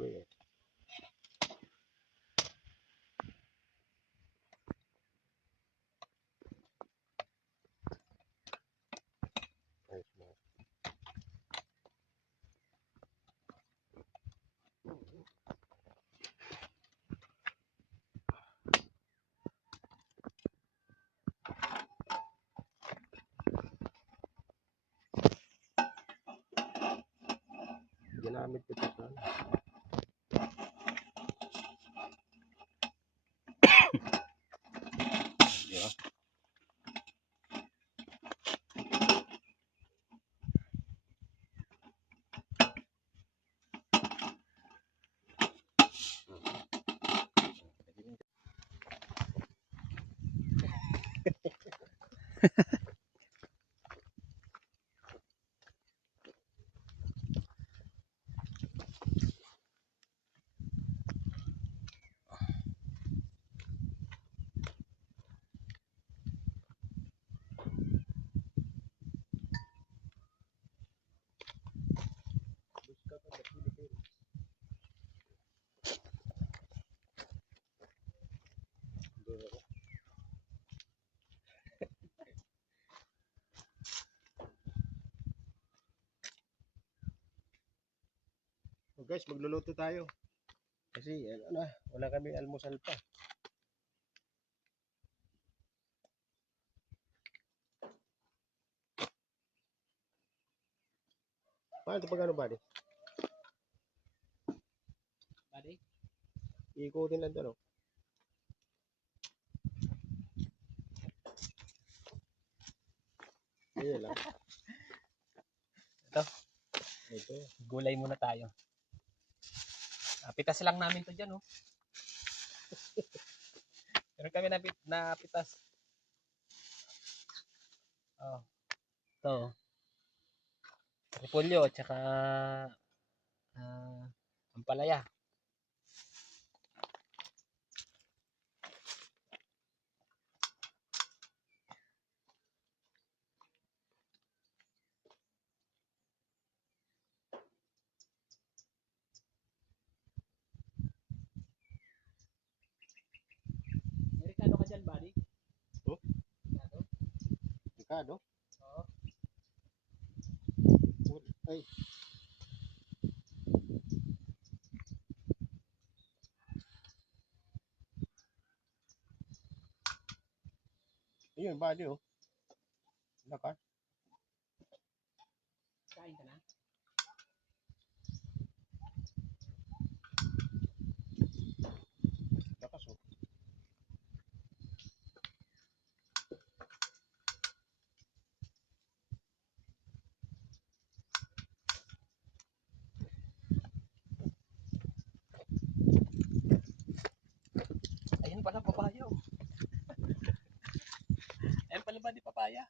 kami eh. Ayos mo. Ginamit ko ito sa yeah. So guys, magluluto tayo. Kasi ano, wala kami almusal pa. Paano ito pag ano, buddy? Buddy? Iikutin lang ito, no? Ayan lang. Ito. Ito. Gulay muna tayo. Pitas lang namin to dyan, oh. Meron kami napitas. Oh. Ito. Repolyo, tsaka ampalaya. Amerikano ka dyan, buddy? Oh? Amerikano? Ricardo? Oo. Ay. Ayun, buddy, oh. Lakas. Kain ka na? Lakas, oh. Ayun pala, papaya, oh. Ayun pala, buddy, papaya.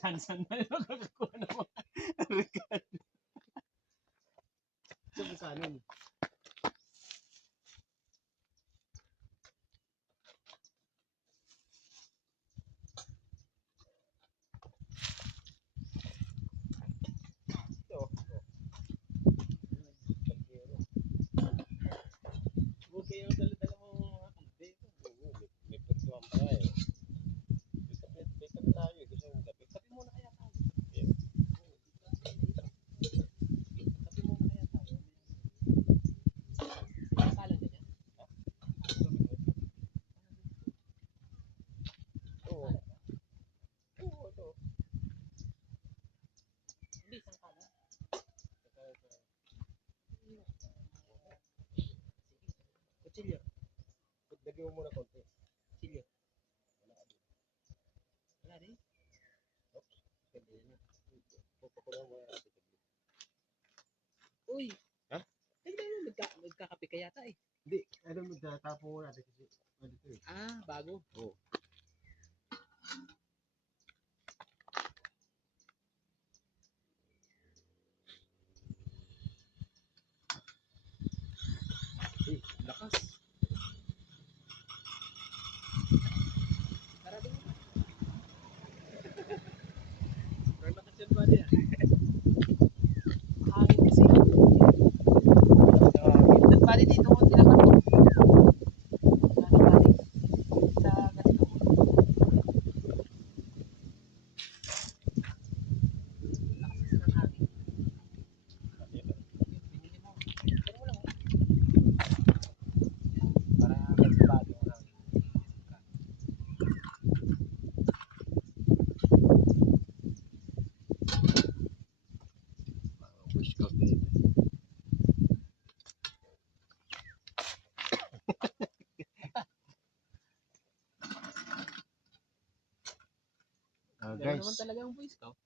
San na yun nakakakuha ng mga Ricardo. Sabi sa amin. Ito, oh. Okay yung dala-dala mo mga kalde. May pagsuhan pa nga eh. May kape tayo eh. Gusto mong kape? Kape muna kaya tayo. Yeah. Kape muna kaya tayo. Salad ka dyan? Oo. Oo, ito. Hindi, isang kalan. Kutsilyo. Lagyan mo muna konti. Kutsilyo. Wala rin. Oops. Hindi na. Pupakulang mo yan. Uy! Ha? Nagkakape ka yata eh. Hindi. Ano mo, tapo mo natin kasi ano ito eh. Ah, bago. Oo. Uy, lakas. Sarado mo. Ganun guys. naman talaga ang Boy Scout.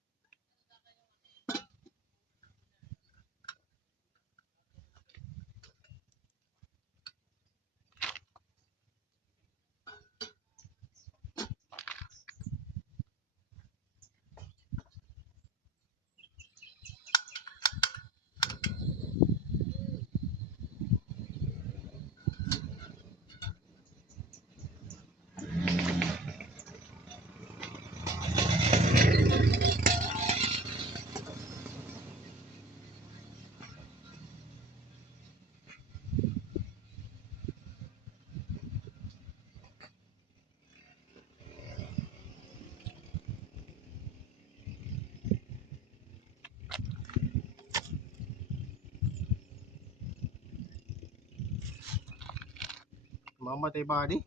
Mamatay body.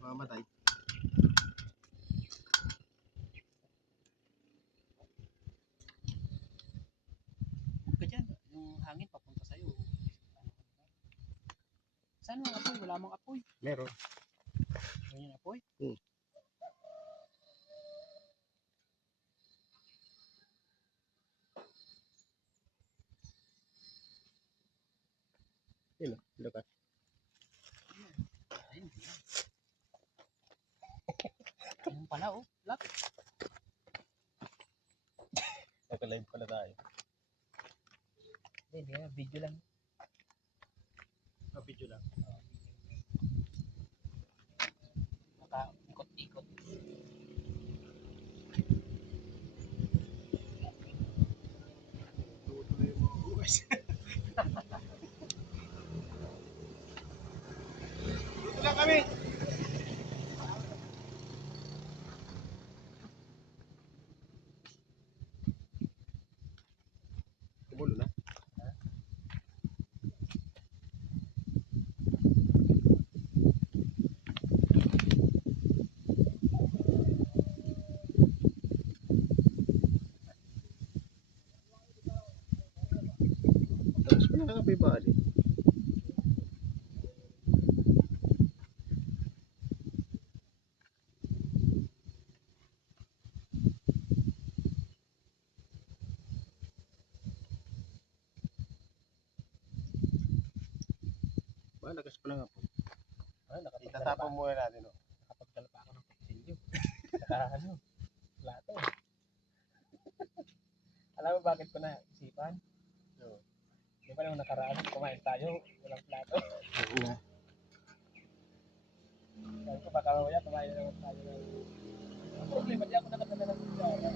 Mamatay. Ka dyan, yung hangin papunta sa'yo. Saan ang apoy? Wala mong apoy. Meron. Ganyan apoy. Yun o. Lakas. Ayun. Ayun pala oh. Lap. Naka-live pala tayo. Hindi na. Video lang. Video lang. Naka-ikot-ikot. Tutuloy yung mga bukas. Dito lang kami. Kumulo na. Tapos pa na kape bali. Lakas pa lang ako. Ah, nakapagdala pa. Itatapon muna natin o. Nakapagdala pa ako ng kutsilyo. Saka ano, plato. Alam mo bakit ko naisipan? Oo. Di ba nung nakaraan, kumain tayo, walang plato. Oo nga. Sabi ko baka mamaya kumain na naman tayo. Ang problema, di ako nakadala ng kutsara.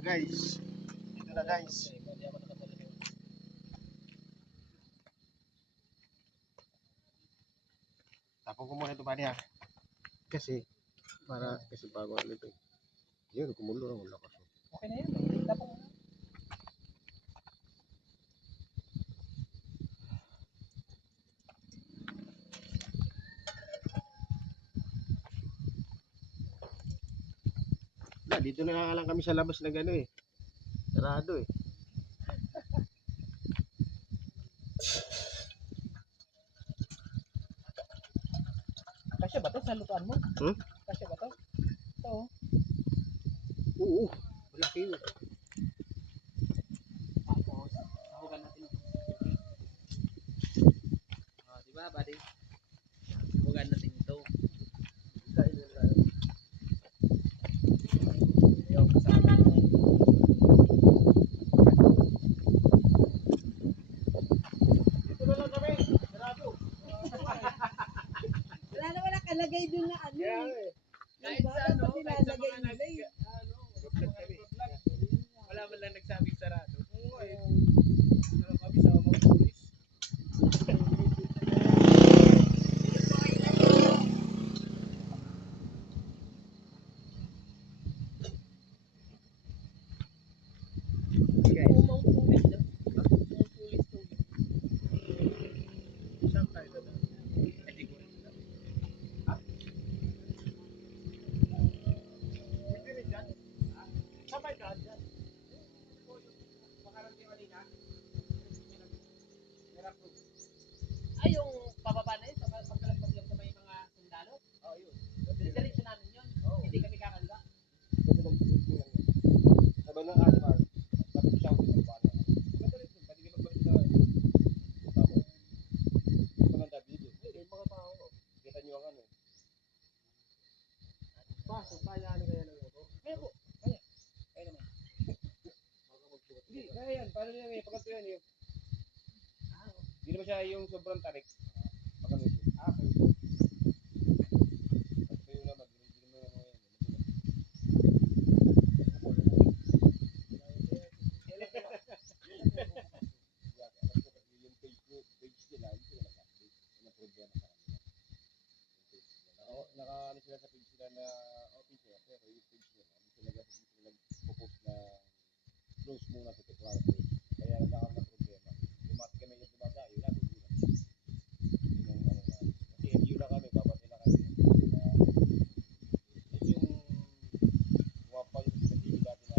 Guys. Ito na guys. Di ako nakadala ng Tapon ko muna ito pa niya. Kasi bago ano ito. Yun, kumulo lang. Wala kasi. okay na yun. Tapos mo na. Dito na nga lang kami sa labas na gano'n eh. Sarado eh. Kasya ba to sa lutuan mo? Hmm? Kasya ba to? Ito oh. Oo. Malaki yun. Tapos, nahugan natin ito. Oh, di ba, buddy? Nahugan natin ito. Yung kasama ko. Dito na lang kami. Sarado. Wala naman nakalagay dun na ano. Kaya eh. Kahit sa ano, kahit sa mga nag, ano, Vlog kami. wala man lang nagsabing sarado. Oo eh. Ano kami sa mga pulis. Guys. Umang pulis daw. Umang pulis to. Saan tayo na? Hindi ko rin alam. Pwede rin dyan. Saan ba dyan? Dyan. Makarang di kanina. Ay, yung pababa na yun, pagkalagpag lang sa may mga Oo, yun. Diretso namin yun. Hindi kami kakaliwa. Kasi nag-switch lang yun. Sabi ng animal, sabi ko siya ako paano. Maganda rin dun, pwede kayo magbalik sa tao. Maganda dito. Yung mga tao, kita nyo ang ano. Pasok, kaya ano kaya lang ito? Kaya po. Kaya. Kaya naman. Hindi, kaya yan. Paano yan eh? Pagkanto yan eh. Hindi naman siya yung sobrang tarik. Pagkanto siya. Okay. At kayo naman, hindi naman ano yan. Yung page nila, hindi sila nag-update. Yung problema sa kanila. Naka-ano sila sa page nila na open siya, pero yung page nila, hindi sila nag-post na close muna sa tekrar page. Kaya nagkakaroon ng problema. Dumating kami yung dumadayo, lagi yun. Yun ang ano na. Kasi MU lang kami, babati lang kami. Yun yung wapa yung sabihin dati na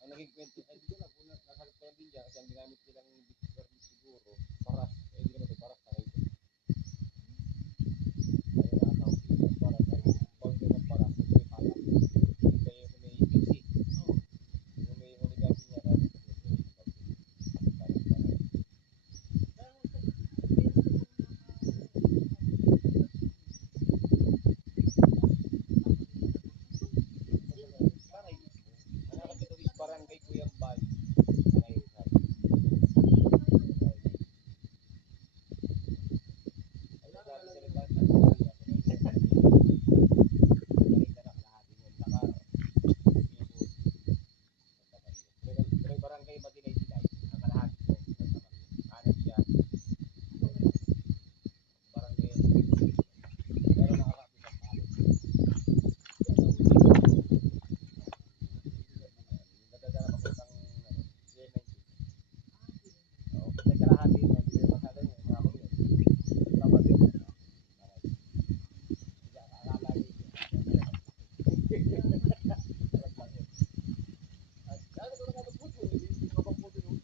ang naging kwento, ay hindi ko lang, kung nasalit ko lang din dyan, kasi ang ginamit nilang visitor siguro, paras, eh hindi naman ito, paras na kayo. Ayun na ang paras, ay bawal nyo ng paras, kasi may palak. Kaya yung may PC, yung may oligarchy niya, dahil ito, Paray mismo. Ang nakapit ito is barangay Kuyang Bali. Paray Rizal. Ay, sabi sa rin sa Korea, pero barangay Madinay-Dilay, ang kalahati ko, anak siya, barangay, pero nakakapit ang palo. Nadadala makutang CNNC. Oo, kasi kalahati na, hindi mo masyado yun, mga ako yun. Tama din. Hindi akala yun. At ano ko nakapagputo, hindi ko kapagputo nun.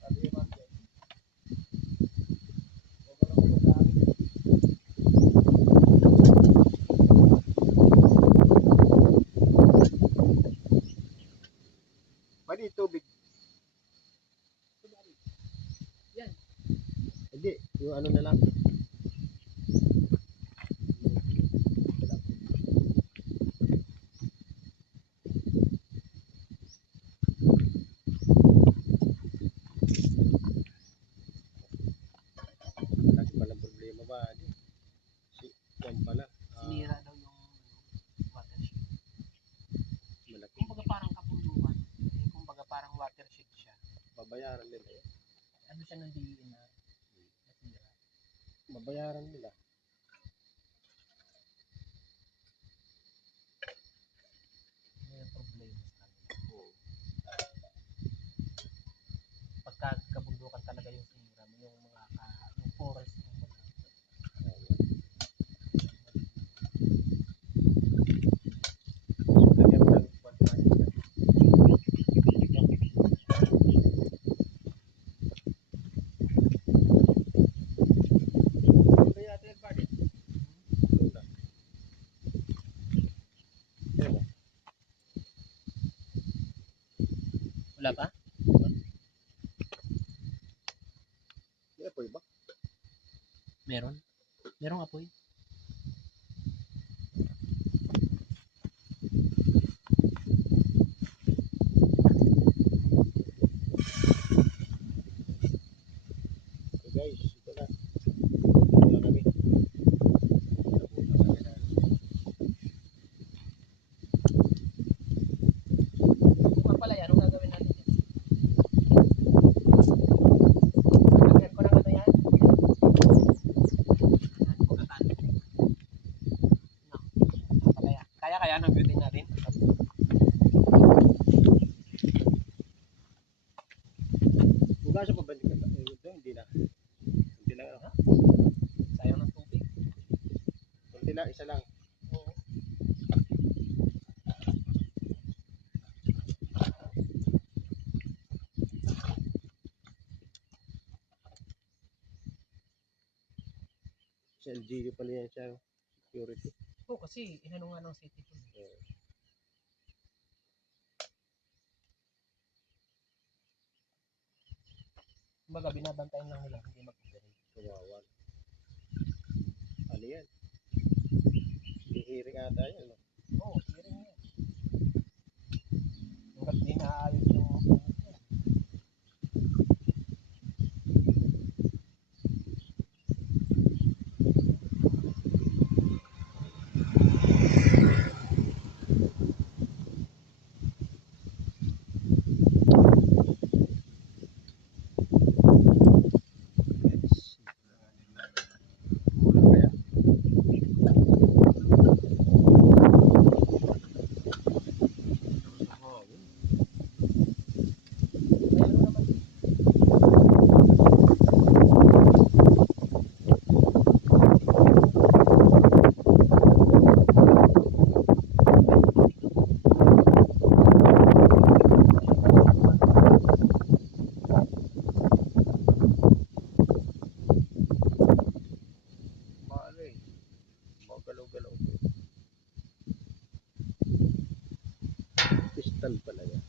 Sabi yung mga yan. Huwag ko lang ko sa akin. Pwede tubig. Yan. Hindi, yung ano na lang. Kasi palang problema ba? Si Juan pala. Sinira daw yung watershed. Malaki. Kumbaga parang kapuluan. Eh, kumbaga parang watershed siya. Babayaran nila eh. Ano siya ng DENR? Nasira. Babayaran nila. May problema sa kanila. Pagka kabundukan talaga yung sinira mo, yung mga yung forest yung mga Lagyan mo ng Juan pala. Kaya ito yung party. Luna. Ayan mo. wala pa? May apoy ba? Meron? Merong apoy? So guys, ito na. Ito na kami. Nabutan kami na. Kung pala yan, anong gagawin natin yan? Lagyan ko ng ano yan? Pagkatan. No. Kaya kaya nang beauty natin? nila, isa lang. Oo. Sa LGU pala yan siya. Security. Oo, kasi inano nga ng city to. Kumbaga, binabantayan lang nila, hindi mag-operate. Kawawa. Ano yan? Hihiring ata yan. No? Oo, hearing yan. Hanggat di naayos yung Mura kaya. may ano naman. Paano eh? Magalaw-galaw. Pistol pala yan.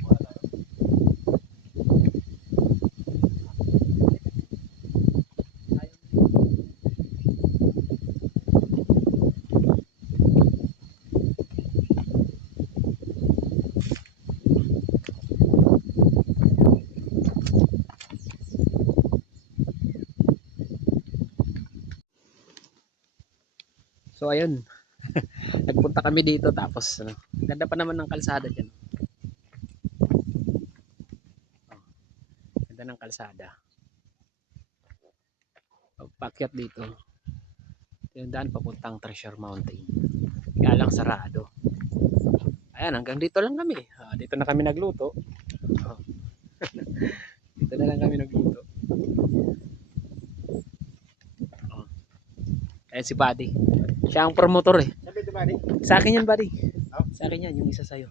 Wala tayo. So ayun, nagpunta kami dito tapos ganda pa naman ng kalsada diyan. Ganda ng kalsada. Pagpakyat dito, yung daan papuntang Treasure Mountain. Kaya lang sarado. Ayan, hanggang dito lang kami. Dito na kami nagluto. Ah, dito na lang kami nagluto. Oh. Ayan si Buddy. Siya ang promotor eh. Sabi ito ba rin? Sa akin yan, Buddy. Oh? Sa akin yan, yung isa sa'yo.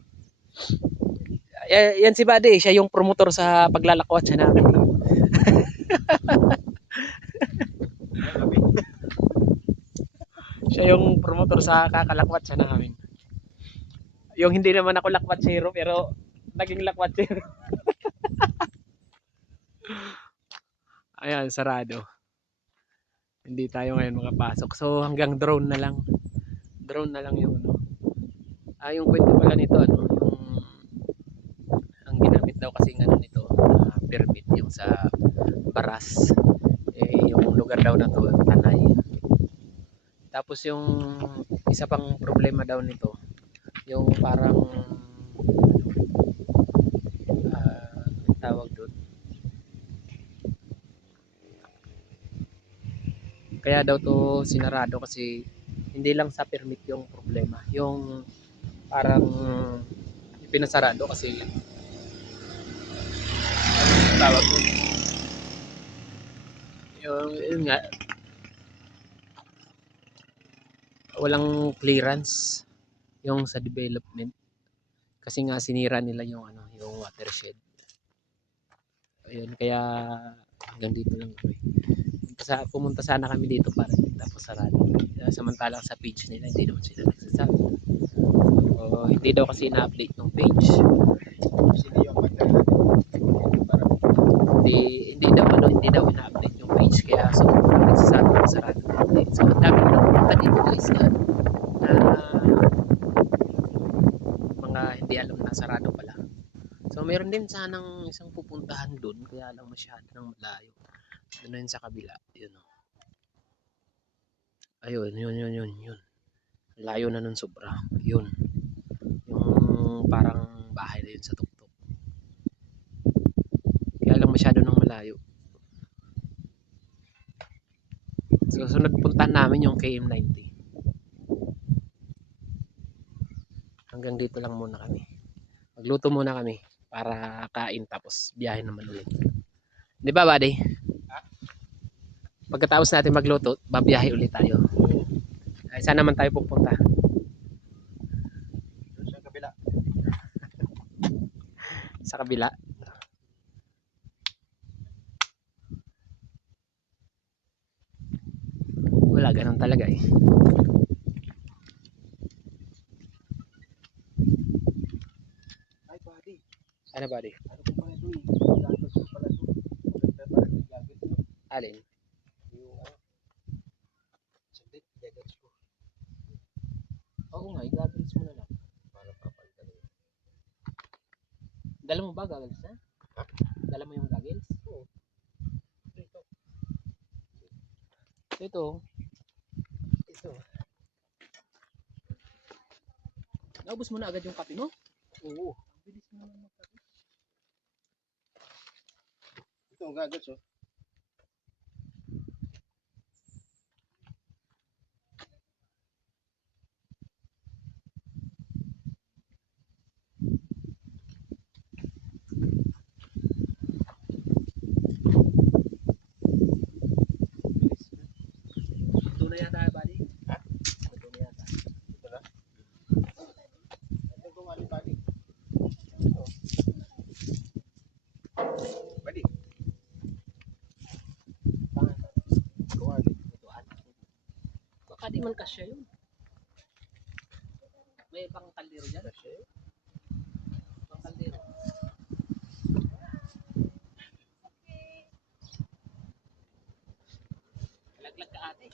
Yan si Buddy, siya yung promotor sa paglalakwat sa namin. Siya yung promotor sa kakalakwat sa namin. Yung hindi naman ako lakwat zero pero naging lakwat zero. Ayan, sarado. Hindi tayo ngayon makapasok. So hanggang drone na lang. Drone na lang yung ano. Yung kwento pala nito ano, yung ang ginamit daw kasi ng ano nito, permit yung sa Baras. Yung lugar daw na to, Tanay. Tapos yung isa pang problema daw nito, yung parang tawag doon. Kaya daw to sinarado kasi hindi lang sa permit yung problema. Yung parang pinasarado kasi tawag doon. Yun nga, walang clearance yung sa development kasi nga sinira nila yung ano, yung watershed. Ayun, kaya hanggang dito lang kami. Pumunta sana kami dito para tapos sarado. Samantalang sa page nila hindi naman sila nagsasabi. O, hindi daw kasi na-update ng page. Sino yung partner natin? Para Hindi daw ano, hindi daw ina-update yung page kaya so nagsasabi ng sarado ng update. So ang dami na pumunta dito guys na mga hindi alam na sarado pala. So meron din sanang isang pupuntahan doon kaya lang masyado ng malayo. Doon na yun sa kabila, yun o. Ayun, yun. Layo na nun sobra. Yun. Yung parang yun sa tuktok. Kaya lang masyado nang malayo. Susunod puntahan namin yung KM90. Hanggang dito lang muna kami. Magluto muna kami para kain tapos biyahe naman ulit. Di ba, buddy? Pagkatapos natin magluto, babiyahe ulit tayo. Ay, saan naman tayo pupunta? Doon sa kabila. Sa kabila. Wala, ganun talaga eh. Ay, buddy. Ano, buddy? Ano ko pala ito eh? Gagawin ko pala ito. Gagawin pala ito. Gagawin ko. Alin? Yung ano. Sandit. Gagawin ko. Oo nga, i-goggles mo na lang. Para papalitan yun. Dala mo ba goggles na? Ha? Dala mo yung goggles? Oo. Ito. Ito. Ito. Naubos mo na agad yung kape mo? Oo. Ang bilis mo naman magkape. Ito ang gagawin so. Ito na yata, buddy. Ha? Ito na yata. Ito na. Ito kung ano buddy. Ito. Buddy. Kawali. Ito, baka di man kasya yun. May pang kaldero dyan. Pang kaldero. Laglag ka ate.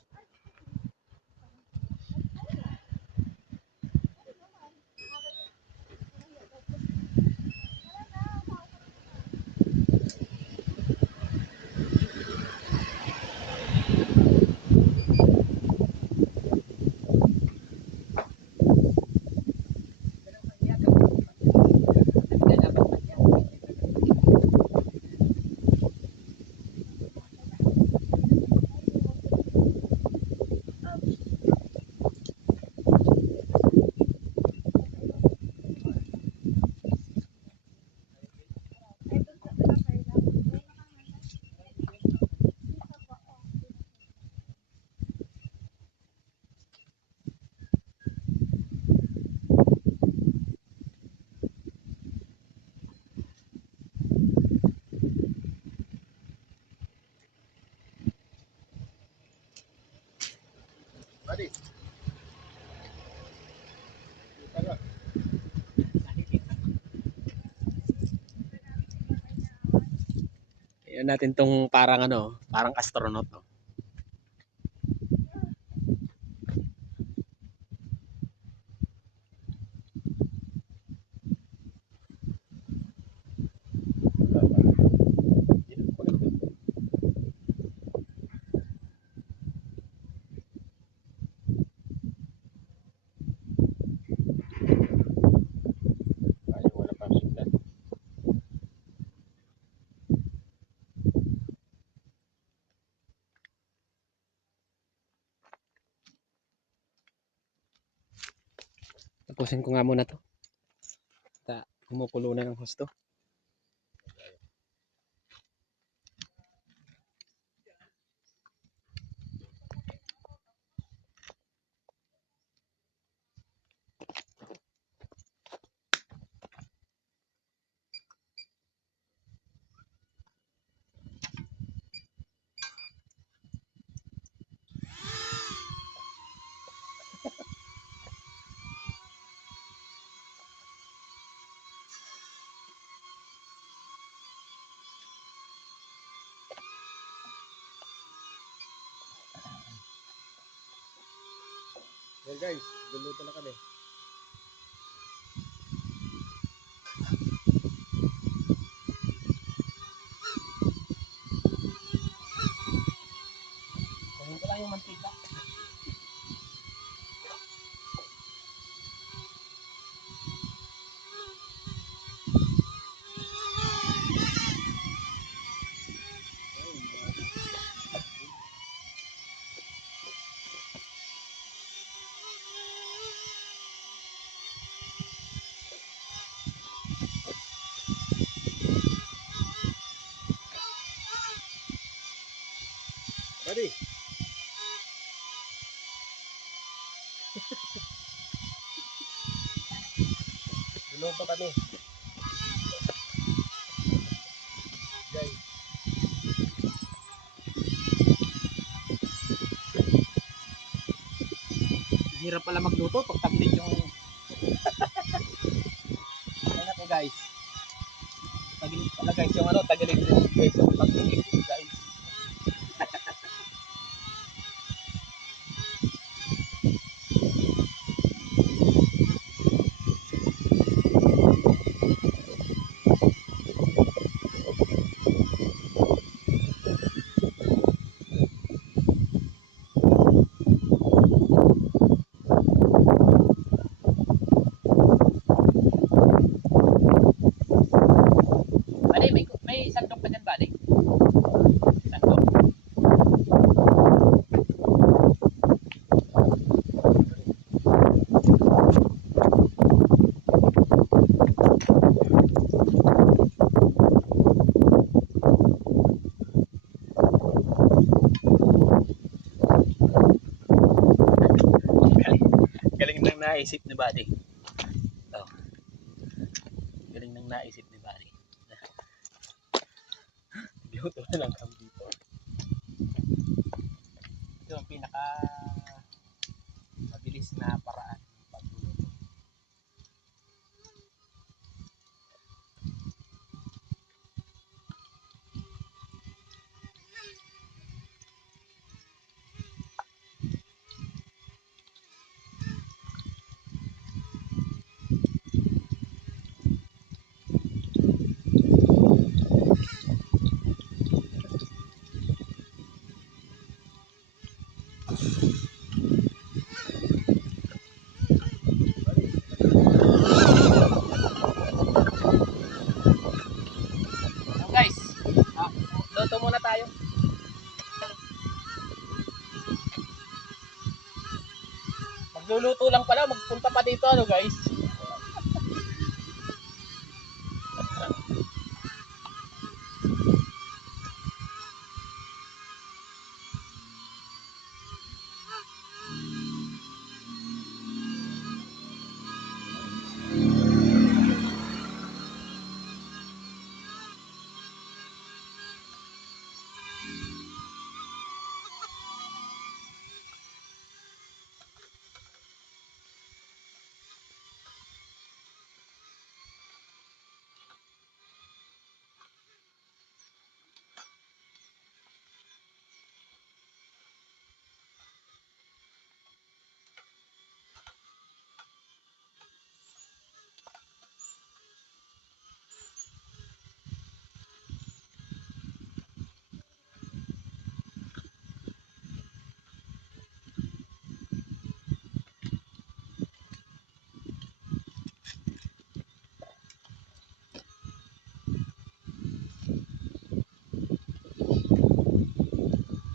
Buddy. Ito na. Ayan natin tong parang ano, parang astronaut. No? Ayaw wala pang signal. Tapusin ko nga muna to. Kumukulo na ng husto. Well guys, luluto na kami. Kunin ko lang yung mantika. Magluto kami. Guys. Hirap pala magluto pag taglit yung... Ayan na po guys. Tagilid pala guys yung ano, tagilid yung guys yung tagilid guys. Bale, may sandok pa dyan, bale. Sandok. Galing nang naisip ni bale. Oh. Galing nang naisip ni bale. Luto na lang kami dito. Ito ang pinaka mabilis na paraan ng pagluluto. So guys, luto muna tayo. Magluluto lang pala, magpunta pa dito ano guys.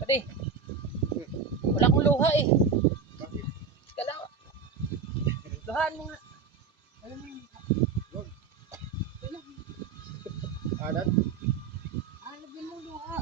Pati, wala akong luha eh. Bakit? Kailangan. Luhaan mo nga. Alam mo yun. Adat? Lagyan mo luha.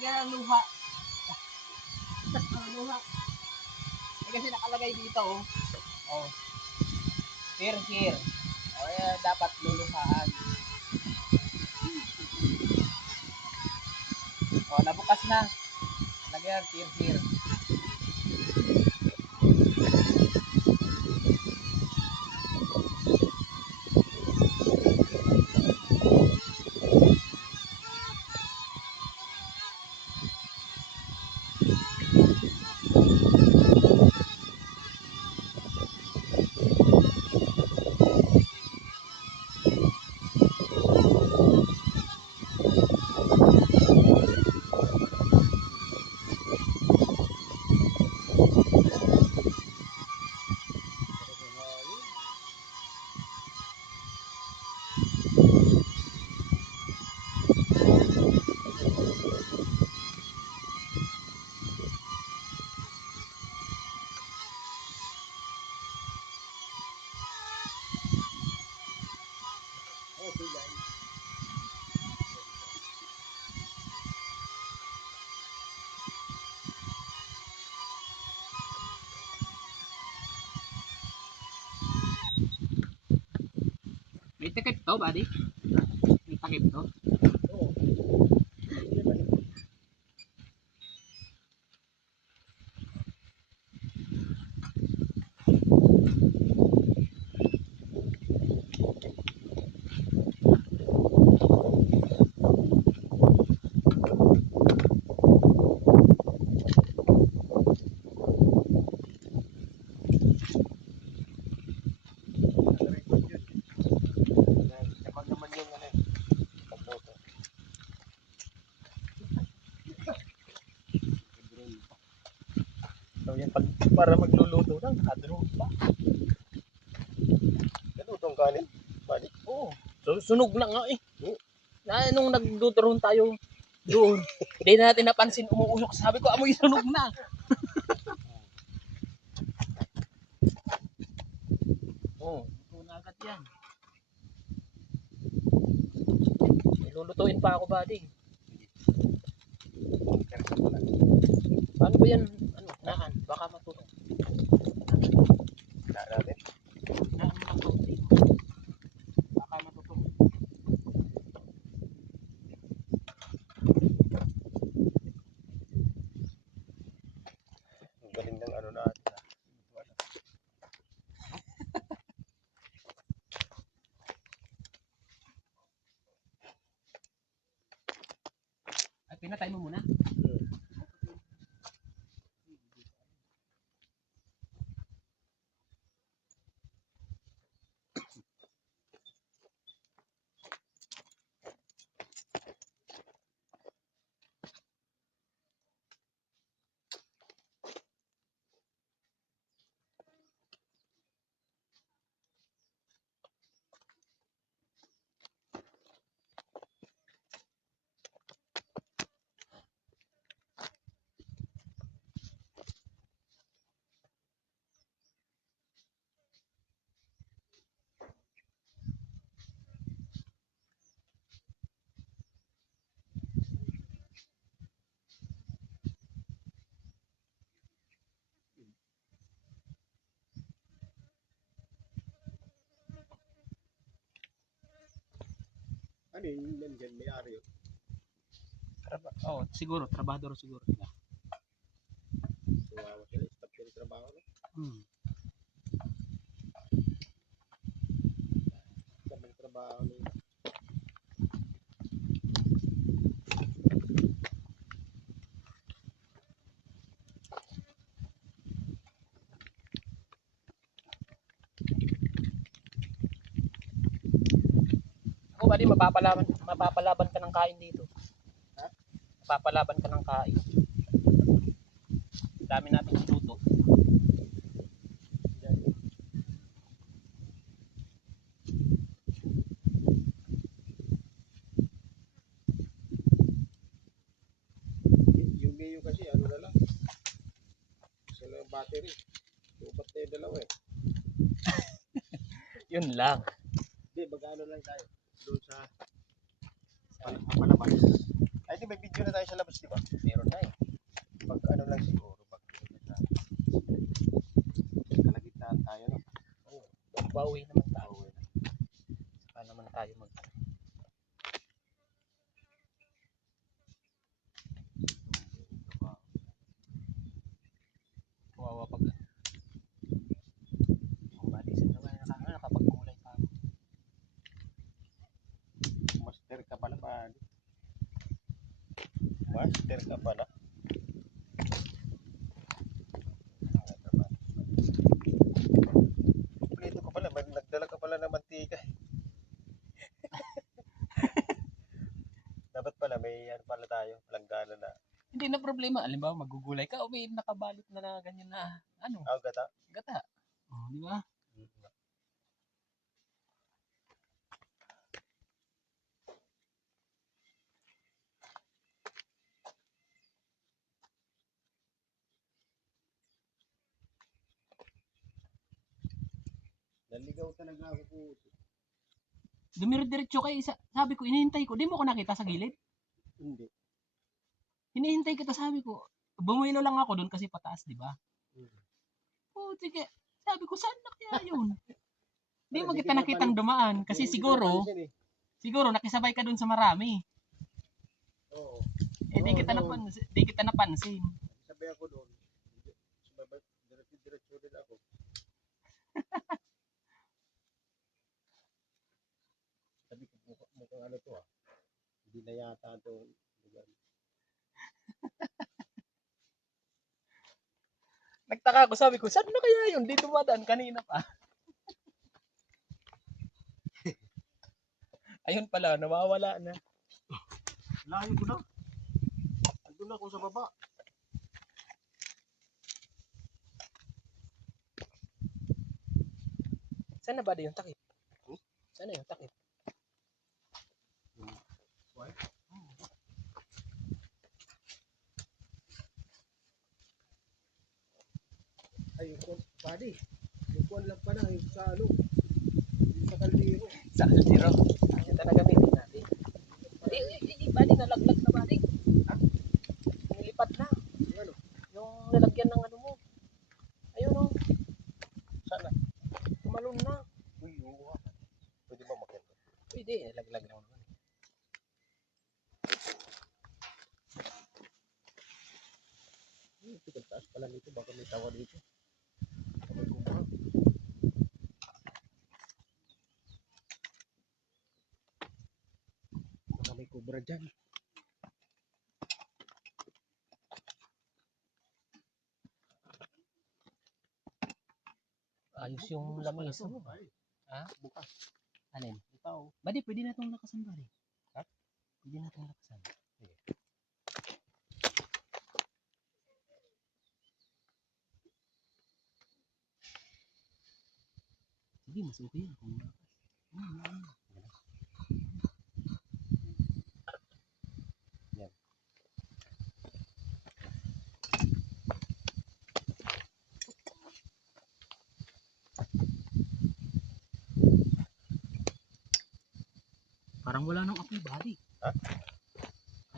Lagyan ng luha. Luha. Eh, kasi nakalagay dito oh. Oh. Here. O dapat luluhaan. O nabukas na. Lagyan here. May takip to, buddy? May takip to? Oo. Hindi ba? Naka-record yun. Kapag naman yung ano eh, pagboto. So yan, para magluluto lang, naka-drone pa. Ganun kanin. Balik. Oo. So, sunog na nga eh. Nung nag-drone tayo doon, hindi natin napansin umuusok. Sabi ko, amoy sunog na. Oo, luto na agad yan. Lulutuin pa ako, buddy. Paano ba yan? Ano, naan? Baka matulog. Wala natin. Naan lang to. Baka matutulog. Ang galing ng ano natin. Ay, pinatay mo muna. Ano yung nandyan, may-ari yun? Oh, siguro, trabador siguro sila. Sumawa sila, stop sila trabaho. No? Stop yung trabaho nila. Ako, buddy, mapapalaban ka ng kain dito. Ha? Mapapalaban ka ng kain. Dami natin sinuto. Yung Mio kasi, ano na lang. Isa lang yung battery. Lubat na yung dalawa eh. Yun lang. Hindi, mag-ano lang tayo. Doon sa palabas. Ay, di may video na tayo sa labas, di ba? Meron na eh. Pag ano lang siguro, pag kalagitnaan tayo, no? Oo. Pauwi naman tayo. Saka naman tayo mag... Kawawa pag... Oh, buddy, saan naman nakapagkulay pa ako. Master ka pala ba? Master ka pala. Kompleto ka pala. Nagdala ka pala ng mantika. Dapat pala may ano pala tayo. Langgana na. Hindi na problema. Alam ba, magugulay ka o may nakabalot na ganyan na ano, Gata. gata. Oh, di ba? Naligaw talaga ako po. Dumiro-diretso kayo. Sabi ko, inihintay ko. Di mo ko nakita sa gilid. Hindi. Hinihintay kita, sabi ko. Bumuelo lang ako doon kasi pataas, di ba? Hmm. Oh, sige. Sabi ko, saan na kaya yun? Hindi mo kita nakitang dumaan kasi siguro nakisabay ka dun sa marami. Oo. Eh di kita napansin. Sabi ako doon. Sumabay, diretso din ako. Sabi ko, mukhang ano to ah. Hindi na yata ito lugar. Nagtaka ako, sabi ko, saan na kaya yun? Di dumadaan kanina pa. Ayun pala, nawawala na. Layo ko na. Andun ako sa baba. Saan na ba yung takip? Saan na yung takip? Why? Ay, yung buddy. Yung kuwan lang pa na, yung sa ano. Yung sa kaldero. Sa Aldiro. Ito na gamitin natin. Bali, nalaglag na bali. Ha? Nilipat na. Yung ano? Yung lalagyan ng ano mo. Ayun o. Sana. Tumalon na. Uy, oo. Pwede ba makita? Pwede, nalaglag na naman. Ito, taas pala nito. Baka may tawa dito. Baka may kubra. Baka may kubra dyan. Ayos yung lamesa mo. Ha? Bukas. Alin? Ito. Badi, pwede na itong lakasan bari. Ha? Pwede na itong lakasan. Sige. Sige, mas okay yan. Kung lakas. Yan. Parang wala nang apoy bari. Ha?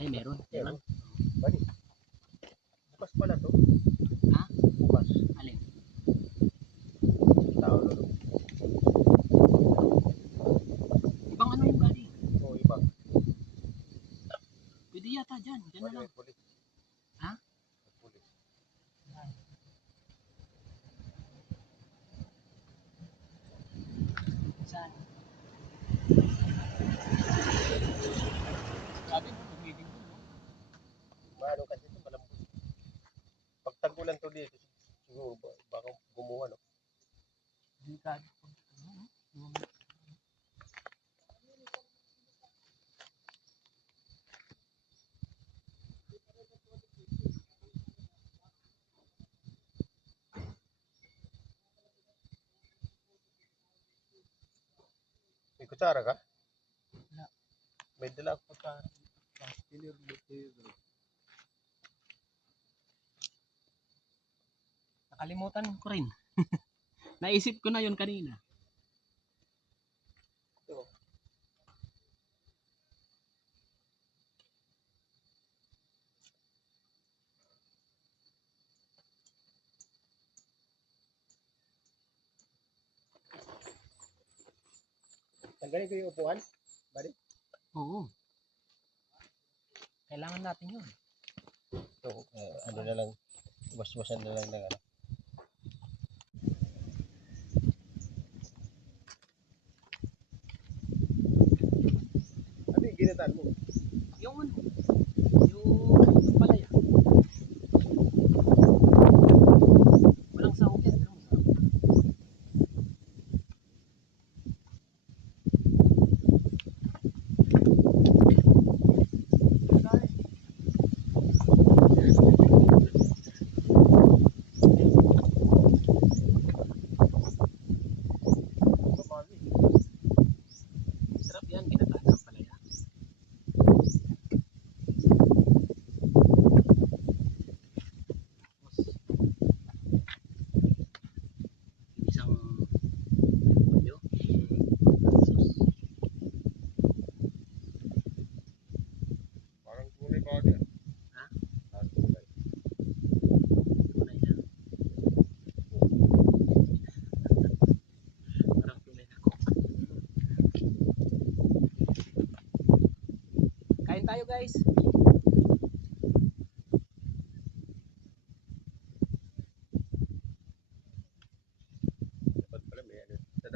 Ay, meron. Meron. Bali. Bukas pala to. Ha? Bukas. Alin? Tao lolo. Ibang ano yung bari? Oo, iba. Pwede yata dyan. Dyan na Bali, lang. may pulis. Ha? May pulis. Saan? Sabi mo, lumiling mo, no? Maano kasi ito, malambot. Pag tanggulan to dito, siguro baka gumuha, no? Delikado. Ano, no? May kutsara ka? Wala. May dala ako kutsara. Nakalimutan ko rin. Naisip ko na yun kanina. Ito. Tanggalin ko yung upuan. Bali. Oo. Kailangan natin yun. Ito, ano na lang, waswasan na lang ng ano. Ano yung ginataan mo? Yung ano? Yung palaya. Walang sahog yan. Walang sahog. Ito, mami. Sarap yan. Ginataan ng palaya.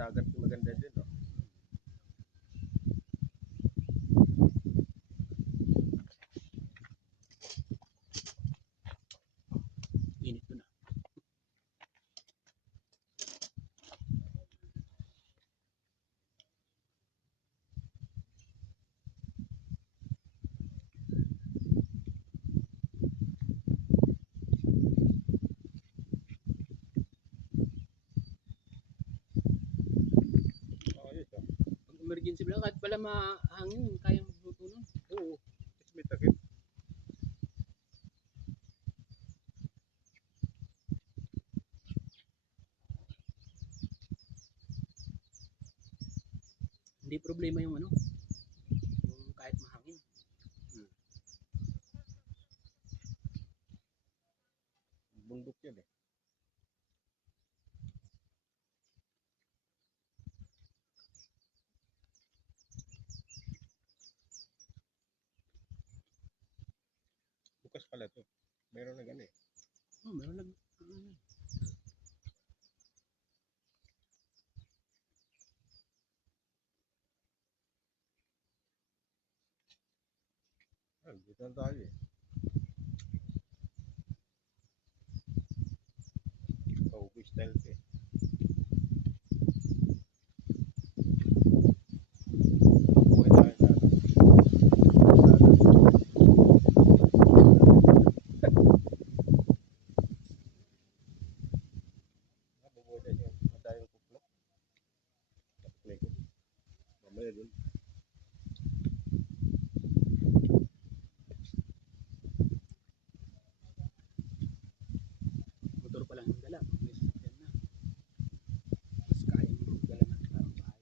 dagat maganda din, no? Init ko na. Ayos, ah. Pag emergency lang, kahit pala mahangin, kaya magluto nun. Oo. Mas may takip. Hindi problema yung ano, yung kahit mahangin. Bundok yan eh. Bukas pala to. Meron na gani eh. Oh, meron nag... Ah, dito na tayo eh. Pauwi style to eh. Buhay tayo sa ano. Bubuhay tayo yung madayang kuklok. Kapit ko. Mamaya dun. Motor pa lang yung dala. Pag may sasakyan na. Mas kaya mo magdala ng parang bahay na.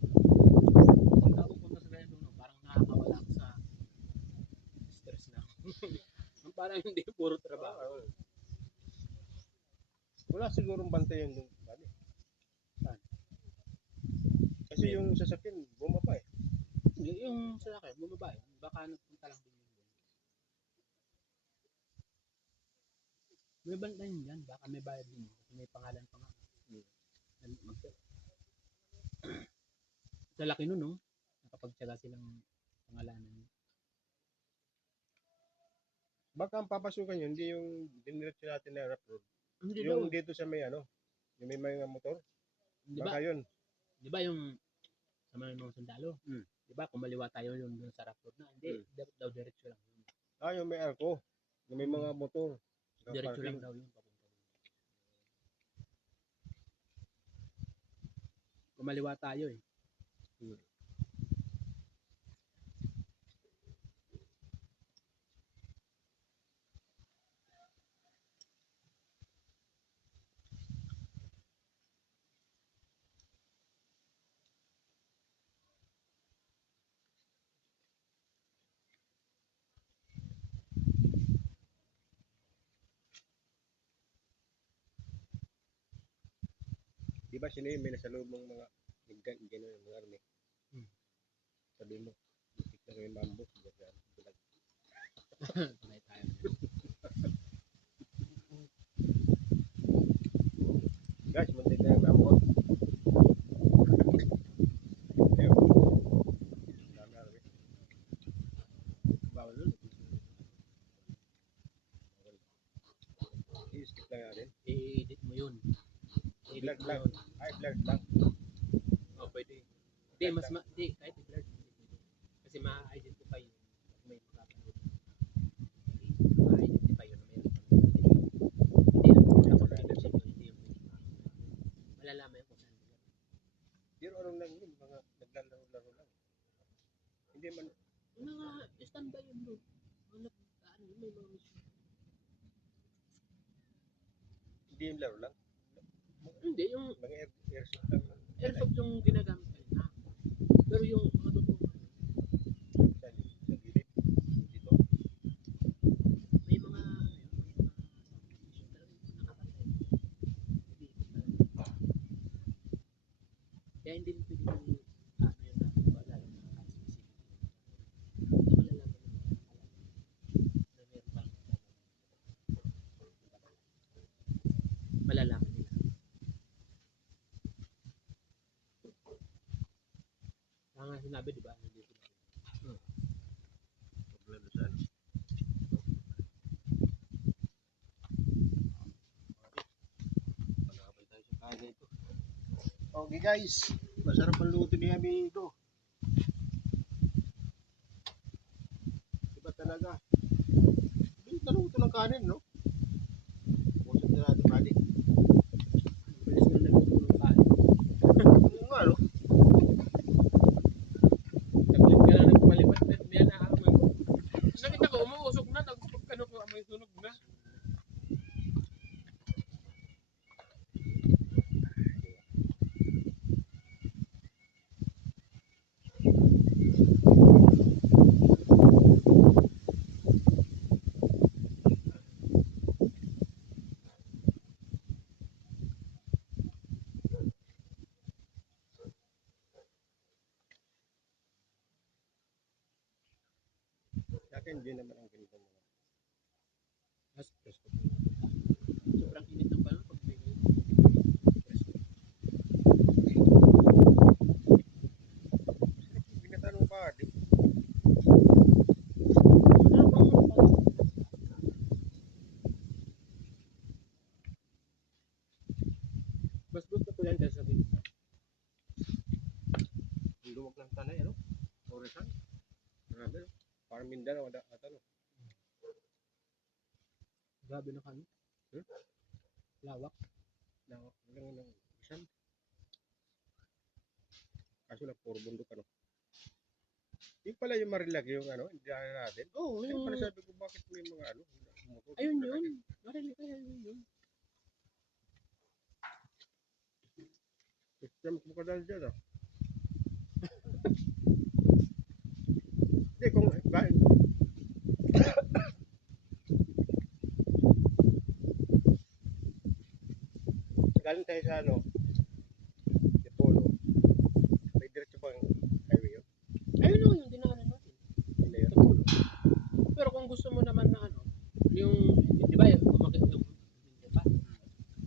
Pag napupunta sa ganyan doon, parang nakakawala ka sa stress na. Parang hindi puro trabaho. Wala sigurong bantayan dun. Dali. Saan? Kasi yung sasakyan, bumaba eh. Hindi, yung sasakyan, bumaba eh. Baka nagpunta lang din yun. May bantayan dyan, baka may bayad din. Kasi may pangalan pa nga. Sa laki nun, no? Nakapagtsaga silang pangalanan. Baka ang papasukan yun, hindi yung diniretso natin na rough road. Hindi daw. Yung dito sa may ano, yung may mga motor. Di ba? Baka yun. Di ba yung sa mga sundalo? Hmm. Di ba? Kumaliwa tayo yung dun sa rough road na. Hindi, daw diretso lang yun. Ah, yung may arko. Yung may mga motor. Na Diretso lang parking. daw yun. Papunta dun. Kumaliwa tayo eh. Di ba sino yung may nasa loob ng mga gano'n yung mga army? Sabi mo, isik na yung mambo. Bulag. Tunay tayo. Guys, muntik na yung mambo. Ayun. Dami army. Bawal dun. I-skip lang natin. I-edit mo yun. Vlog I-edit mo lang. yun. Ay, vlog lang. Oh, pwede. Hindi, hindi, kahit i-blur. Kasi ma-identify yun. May makapanood. Ma-identify yun na mayroon ka. Hindi yung caption yun. Hindi yung malalaman yun kung saan. Pero anong lang yun, mga naglalaro-laro lang. Hindi man, Mga standby yun bro. Ano, may mga mission. hindi yung laro lang. Hindi, yung Mga airsoft lang. airsoft yung ginagamit kanina. Pero yung matutulog Sa gilid. Dito. may mga ano yun, may mga mission talaga yung nakakatay. Hindi, talaga. hindi mo pwede ano yun na wala lang na specific. Hindi malalaman ng mga na meron pang malalaman nila. Kaya nga sinabi, di ba? Hindi sila. Problema sa ano. Pagkakabay tayo sa kaya ito. Okay guys, masarap ang luto ni amigo. Iba talaga. Hindi naluto ng kanin, no? Pusok na natin balik. Bilis nga nagluto ng kanin. Oo nga, no? Taglit ka lang nagpalipat na yan na amoy ko. Nakita ko, umuusok na. Tapos pagkano ko amoy sunog na. Sa akin, hindi naman ang ganito mo. Sobrang init ng panahon pag may Binatanong pa, di? mas gusto ko yan kasi sabihin. Ang luwag ng tanay, ano? Oresan. Grabe, no? Parang Mindanao, at ano? Grabe na kami. Lawak. Lawak lang ng isang. Kaso lang, puro bundok, ano? Yung pala yung Marilag, yung ano, hindi natin. Oo, Yung yung... pala sabi ko, bakit may mga ano? Motor, Ayun talaga. yun. Marinig kaya yun. Gusto mo kadal dyan, ah. Hindi, kung galing tayo sa ano, Dipolo. May diretso bang highway yun? Ayun o, yung dinaanan natin. Hindi yun. Pero kung gusto mo naman na ano, yung, di ba yung umakit yung hindi pa?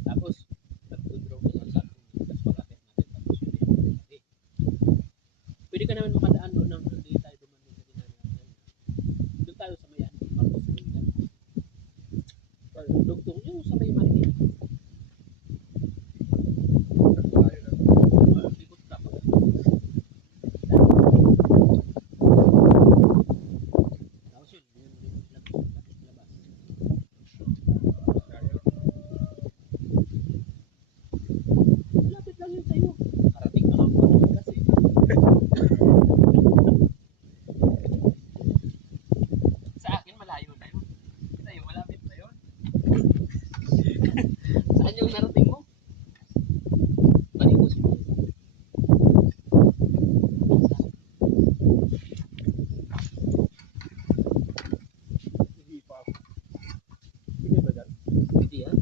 Tapos, nag-draw ka lang sa akin. Tapos pag-akit natin. Tapos yun yung okay. Pwede ka naman makadaan doon ng hindi tayo dumanin sa dinaanan natin. Doon tayo sa may ano, Marcos Royal. Dugtong yung sa may Manila. Tayo lang. Ikot ka pa. Tapos yun labas. Tayo lang. Lapit lang yun sa'yo. Karating na ako kasi. Sa akin malayo na yun. Sa'yo malapit na yun. Saan yung narating mo? Panikos mo. Hindi pa ako. Hindi ba dyan? Pwede yan.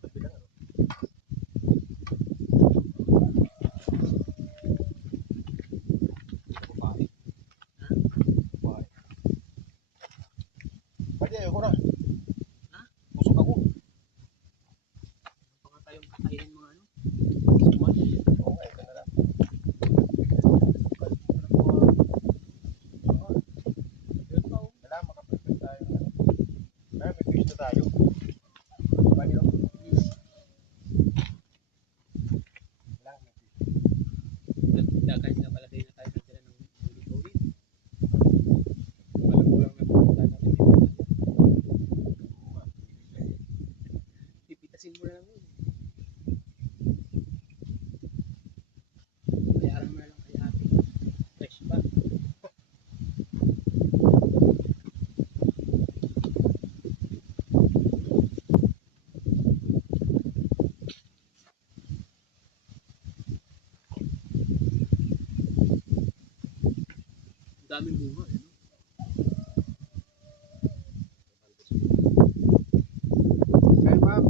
Sabi lang, ano? Babae. Babae. Pwede, ayoko na. Ha? Busog ako. Baka tayong kakainin mga ano. Suman. Oo nga, ito na lang. Yun pa oh. Kailangan makaprepare tayo. Kaya may fish na tayo. Bali lang. Kailangan may fish. Nagdagan nga pala din na tayo ng tira ng ulit-ulit. Walang na pumunta natin dito. Pipitasin mo na lang yun. Bayaran mo na lang kay ate. Fresh pa. Daming bunga eh. No? Kaya ma'am,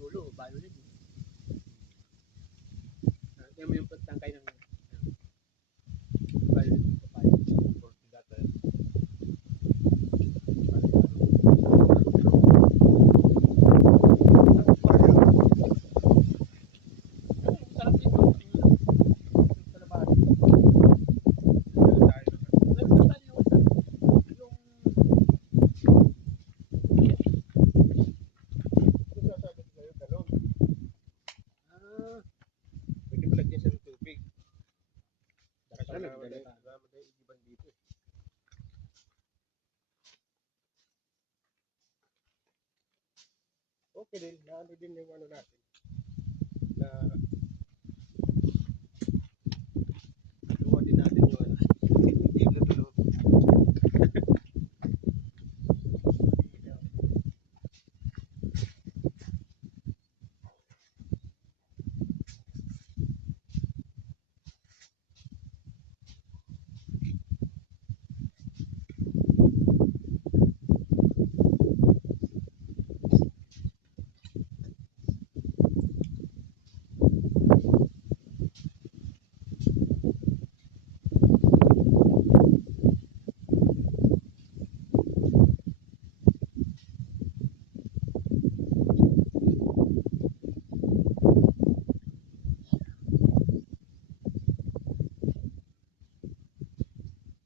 dulo, violet. Kaya mo yung tangkay ng violet ng papaya. Sarap dito. Tingnan. Sa labas. Meron pa tayo yung ah, Pwede mo lagyan siya ng tubig. dapat Kasi pala nagdala pa. wala mo igiban dito eh. Okay din, naano din yung ano natin. Na gawa din natin yung ano. Hindi na tulog.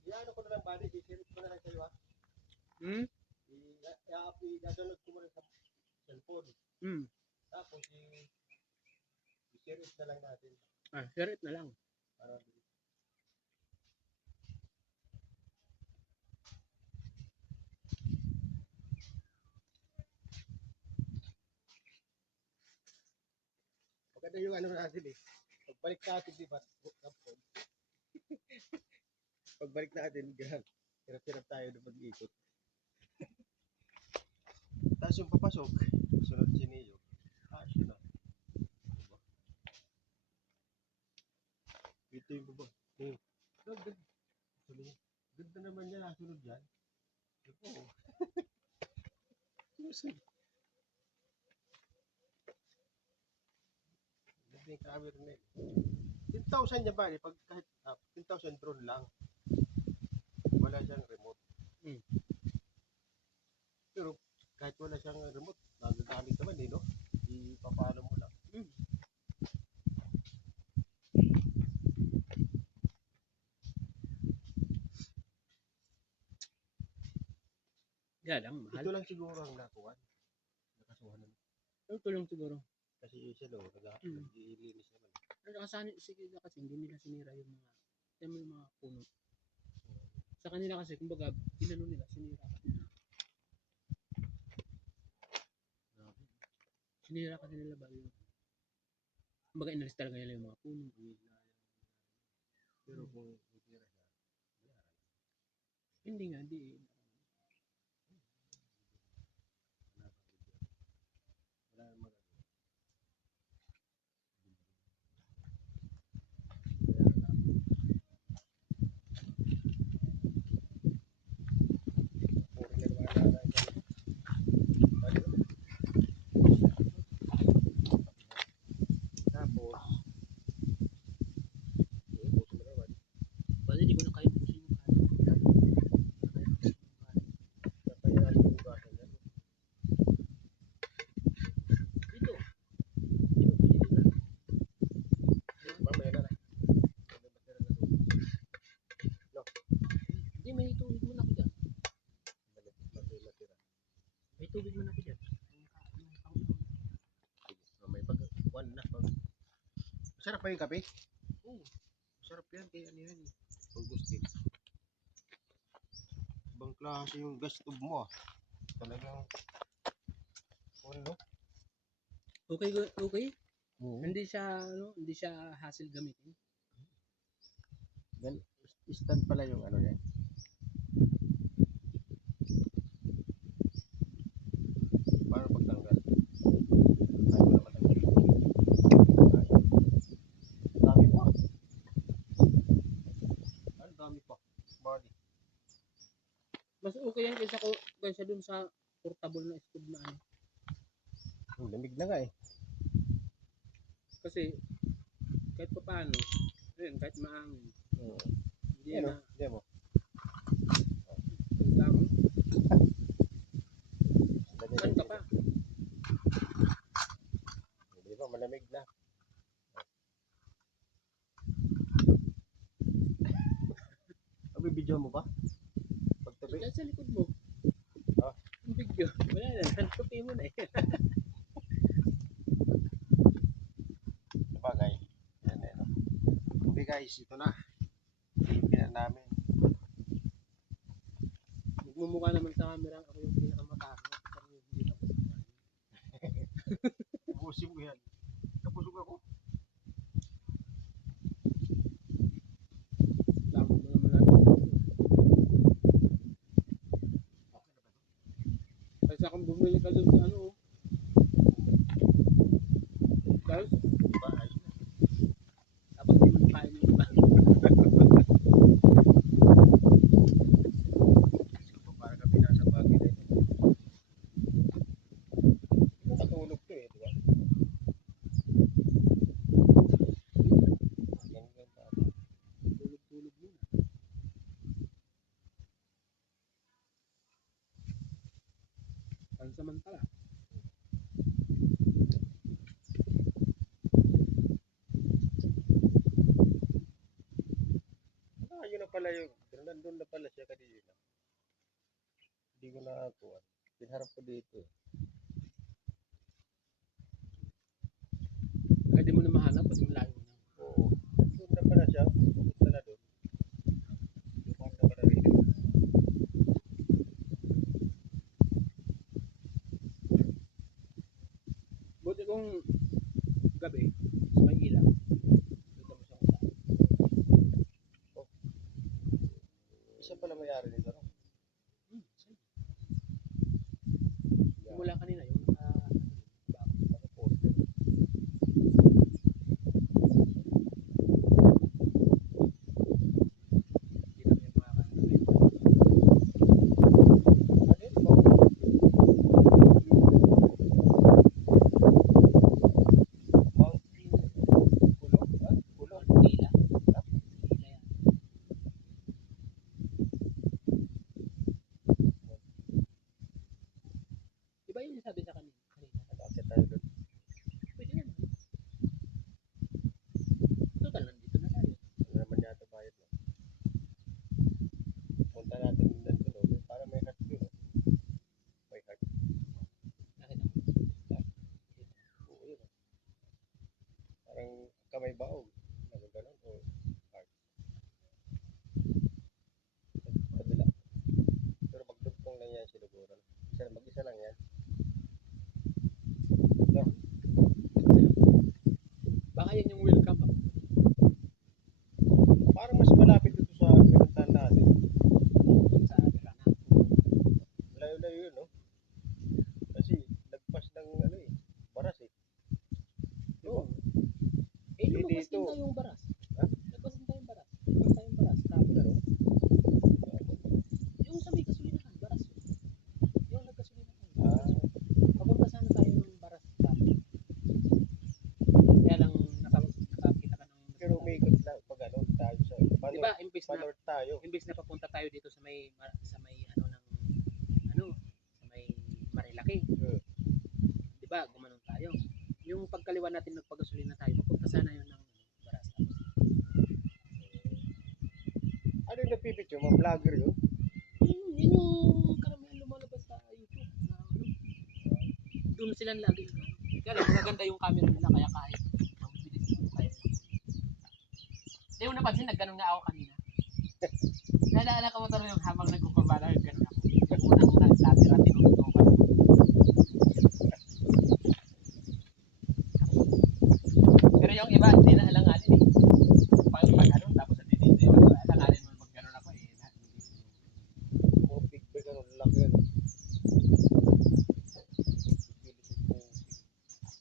Iano ko na lang bali, i-share ko na lang sa'yo ha. Hmm? I-download ko mo rin sa cellphone. Hmm. Tapos i-share it na lang natin. Share it na lang. Para maganda yung ano natin eh. Pagbalik natin, di ba? Pagbalik natin, hirap-hirap tayo na mag-ikot. Tapos yung papasok, sunod si Neo. Siya na. Diba? Ito yung baba. Ganda. Ganda naman yan, nasunod yan. Oo. Susunod. Ganda yung camera na yun. 10,000 niya ba? Pag kahit 10,000 drone lang. Wala siyang remote. Hmm. Pero kahit wala siyang remote, nagagamit naman eh, no? Ipapalo mo lang. Yan lang, mahal. Ito lang siguro ang nakuha. Nakasuhan naman. Ito lang siguro. Kasi siya daw, nag-iilinis naman. Pero sige kasi hindi nila sinira yung mga puno. Sa kanila kasi, kumbaga, inano nila, sinira kasi nila. Sinira kasi nila ba yun? Kumbaga, inalis talaga nila yung mga puno. Pero kung tira siya, Hindi nga, di. wala naman. Tapos, Bali, di ko na kaya pusin yung kanin. kapag natin ugasan yan. Dito. Mamaya na lang. Hindi, may tubig mo na ako dyan. Matira. May tubig mo na ako dyan. May pag-one na. Masarap pa yung kape? Oo. Masarap yan. Kaya ano yan. Pag gusti. Ibang klase yung gas tube mo ah. Talagang ano? Okay, okay. Oo. Hindi siya hassle gamitin. Instant pala yung ano yan. Paano pagtanggal? Ayaw na matanggal. Dami pa. Ano dami pa? Body. Mas okay yan kaysa dun sa portable na stove na ano. Lamig na nga eh. Kasi kahit pa paano, ayun, kahit maangin, hindi Yan na o, hindi mo. ang tamo. Saan ka pa? Hindi ba, malamig na. Video mo ba? Pagtabi? Diyan sa likod mo. Ah. Ang video. Wala na, tupi mo na eh. Sabagay. Yan eh. No? Okay guys, ito na. Pilipinan namin. Magmumukha naman sa camera ako yung pinakamatakot. Pero hindi tapos na. Ubusin mo yan. Napusog ako. Tama mo naman natin. Kaysa kung bumili ka dun sa ano. Guys, Diba? Ayos na. tapos di mo kain yung iba. Para kami nasa bagay na ito. Natulog to eh, di ba? Tulog-tulog muna. Pansamantala. Yun na pala yung, nandun na pala siya kanina. Hindi ko nakakuha. Pinharap ko dito eh. Pwede mo na mahanap pag malayo na. Oo. Doon na pala siya. Pupunta na doon. Dumaan na pala rin. Buti kung gabi, sa may ilaw, dito mo siya kasama. Isa pala may-ari nito, no? Sige. Mula kanina yung Naka-porter. hindi naman yung mga kanina. Ano yun? Mountain Kulo? Ah? Kulo? Tila. Tila yan. Diba yung sabi sa kanina? Nakakit tayo doon. Pwede naman. Total, nandito na tayo. Ano naman yata bayad mo? Punta natin doon doon. Para may heart doon. May heart. Nakita mo? Oo, yun. Parang kamay baog. Ano gano'n? O heart. Sa kabila. Pero magdugtong lang yan sinuguro. Mag-isa lang yan. No? Baka yan yung welcome pa. Parang mas malapit dito sa pinuntahan natin. Sa Tirana. Layo-layo yun, no? Kasi nagpas ng ano eh, baras eh. Di ba? Oo. Eh, lumabas din dito. tayong baras. Ha? Lumabas din tayong baras. Lumabas tayong baras. Tapos, Pero, yung sa may kasulinahan, baras yun. Yung nagkasulinahan. ah, Papunta sana tayo ng baras. Tapos, kaya lang nakakita ka ng pero umikot lang pag ano tayo sa diba, imbis na Panort tayo. papunta tayo dito sa may ano ng ano sa may Marilaki. Diba, gumanon tayo. Yung pagkaliwa natin nagpagasolina tayo, papunta sana yun ng baras. Tapos, Ano yung nagpipicture? Mga vlogger yun? yun yung karamihan lumalabas sa YouTube na ano. Doon sila lagi na. Kaya lang, maganda yung camera nila kaya kahit ang bilis mo kaya. Hindi mo napansin, nagganon nga ako kanina. Naalala ko mo ito yung habang nagkukurbala, gano'n ako. Yung unang camera, tinutulungan ko. Pero yung iba, hindi na alanganin eh. Pag ano, tapos sa dito yung alanganin mo mag gano'n ako eh. Mga big bag ano, laki yun.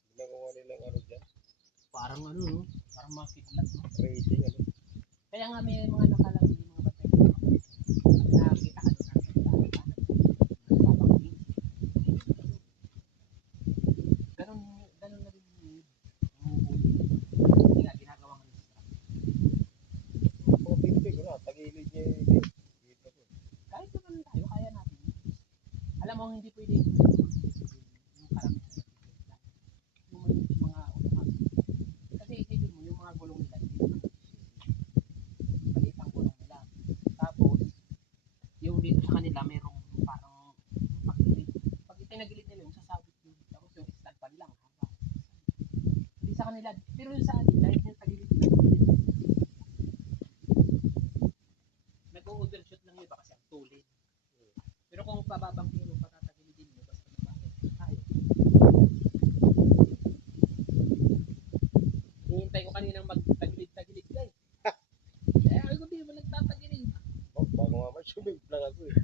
Ginagawa nilang ano dyan, Parang ano, no? Parang mga kidlat, no? racing ano. Kaya nga may mga nakalang yung mga batay ko. Nakakita ka doon sa dami. Ganun kanila. Pero yung sa atin, dahil yung tagilid, nag-overshoot lang yung iba kasi ang tulid. Pero kung pababangkin mo, patatagilidin mo, basta mabangkin. Tayo. Hihintay ko kaninang magtagilid-tagilid ka eh. Kaya ako di ba nagtatagilid? Oh, bago nga man, sumimplang ako eh.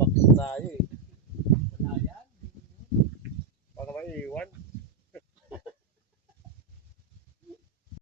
Box tayo eh. Wala yan. Baka maiiwan.